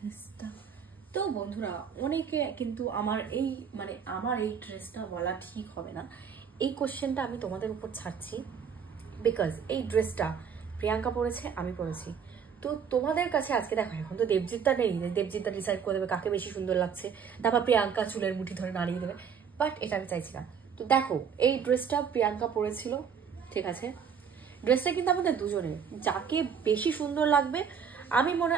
ড্রেসটা তো বন্ধুরা অনেকে কিন্তু আমার এই ড্রেসটা বলা ঠিক হবে না, এই কোশ্চেনটা আমি তোমাদের উপর ছাড়ছি, বিকজ এই ড্রেসটা প্রিয়াঙ্কা পরেছে, আমি পরেছি। তো তোমাদের কাছে আজকে দেখো, এখন তো দেবজিৎদা নেই, দেবজিৎদা ডিসাইড করে দেবে কাকে বেশি সুন্দর লাগছে, তারপর প্রিয়াঙ্কা চুলের মুঠি ধরে নাড়িয়ে দেবে, বাট এটা আমি চাইছি না। তো দেখো এই ড্রেসটা প্রিয়াঙ্কা পরেছিল, ঠিক আছে, ড্রেসটা কিন্তু আমাদের দুজনের, যাকে বেশি সুন্দর লাগবে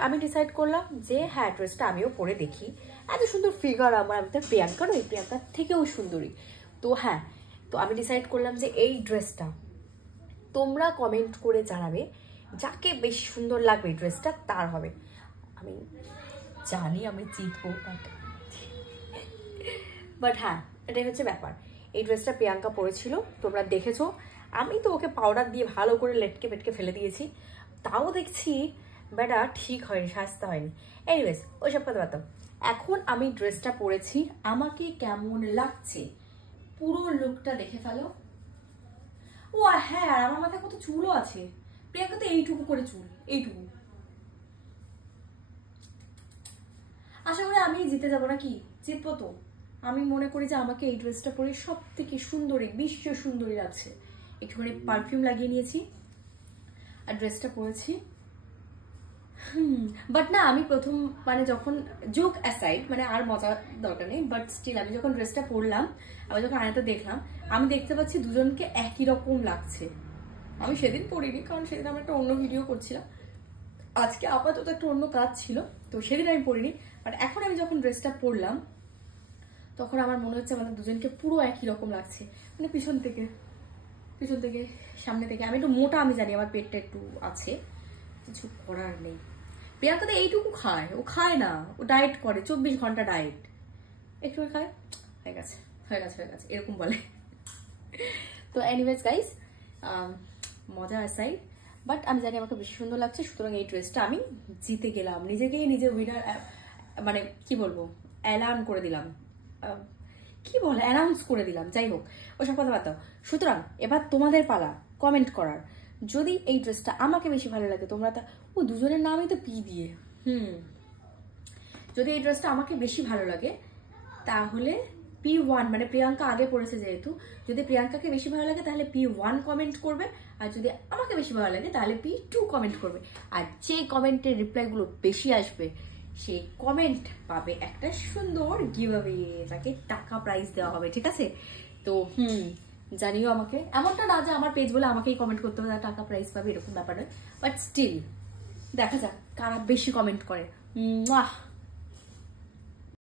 আমি ডিসাইড করলাম যে হ্যাঁ ড্রেসটা আমিও পরে দেখি, এত সুন্দর ফিগার আমার, আমি তো প্রিয়াঙ্কার ওই প্রিয়াঙ্কার থেকেও সুন্দরী। তো হ্যাঁ, তো আমি ডিসাইড করলাম যে এই ড্রেসটা তোমরা কমেন্ট করে জানাবে যাকে বেশি সুন্দর লাগবে এই ড্রেসটা তার হবে। আমি জানি আমি জিতবো, বাট হ্যাঁ এটাই হচ্ছে ব্যাপার। এই ড্রেসটা প্রিয়াঙ্কা পরেছিল, তোমরা দেখেছো, আমি তো ওকে পাউডার দিয়ে ভালো করে লেটকে পেটকে ফেলে দিয়েছি, তাও দেখছি বেটা ঠিক হয়নি, সাজতে হয়নি। এনিওয়েজ ওইসব কথা বাদ। এখন আমি ড্রেসটা পরেছি, আমাকে কেমন লাগছে পুরো লুকটা দেখে ফেলো। ও হ্যাঁ, আর আমার মাথায় কত চুলও আছে, প্রিয়াঙ্কা তো এইটুকু করে চুল, এইটুকু। আশা করি আমি জিতে যাবো নাকি, জিতবো তো। আমি মনে করি যে আমাকে এই ড্রেসটা পরে সব থেকে সুন্দরী, বিশ্ব সুন্দরী লাগছে। একটুখানি পারফিউম লাগিয়ে নিয়েছি আর ড্রেসটা পরেছি। বাট না, আমি প্রথম যখন জোক অ্যাসাইড, আর মজার দরকার নেই, বাট স্টিল আমি যখন ড্রেসটা পরলাম, আমি যখন আয়নাতে দেখলাম, আমি দেখতে পাচ্ছি দুজনকে একই রকম লাগছে। আমি সেদিন পরিনি, কারণ সেদিন আমি একটা অন্য ভিডিও করছিলাম, আজকে আপাতত একটা অন্য কাজ ছিল, তো সেদিন আমি পরিনি। বাট এখন আমি যখন ড্রেসটা পরলাম তখন আমার মনে হচ্ছে আমাদের দুজনকে পুরো একই রকম লাগছে, পিছন থেকে সামনে থেকে। আমি একটু মোটা, আমি জানি আমার পেটটা একটু আছে, কিছু করার নেই। প্রিয়াঙ্কা তো এইটুকু খায়, ও খায় না, ও ডায়েট করে, 24 ঘন্টা ডায়েট, একটু খায়, হয়ে গেছে এরকম বলে। তো এনিওয়েজ গাইস, মজা অ্যাসাইড, বাট আমি জানি আমাকে বেশি সুন্দর লাগছে, সুতরাং এই ড্রেসটা আমি জিতে গেলাম, নিজেকেই নিজে উইনার, কি বলবো, অ্যালার্ম করে দিলাম, অ্যানাউন্স করে দিলাম। যাই হোক, ওসব কথা বাদ দাও। সুতরাং এবার তোমাদের পালা কমেন্ট করার, যদি এই ড্রেসটা আমাকে বেশি ভালো লাগে, তোমরা ও দুজনের নামই তো পি দিয়ে, যদি এই ড্রেসটা আমাকে বেশি ভালো লাগে তাহলে P1, প্রিয়াঙ্কা আগে পড়েছে যেহেতু, যদি প্রিয়াঙ্কাকে বেশি ভালো লাগে তাহলে P1 কমেন্ট করবে, আর যদি আমাকে বেশি ভালো লাগে তাহলে P2 কমেন্ট করবে। আর যে কমেন্টের রিপ্লাইগুলো বেশি আসবে সেই কমেন্ট পাবে একটা সুন্দর গিভঅ্যাওয়ে, তাকে টাকা প্রাইজ দেওয়া হবে, ঠিক আছে? তো জানিও আমাকে, এমনটা না যে আমার পেজ বলে আমাকেই কমেন্ট করতে হবে টাকা প্রাইজ পাবে, এরকম ব্যাপার নয়, বাট স্টিল দেখা যাক কারা বেশি কমেন্ট করে।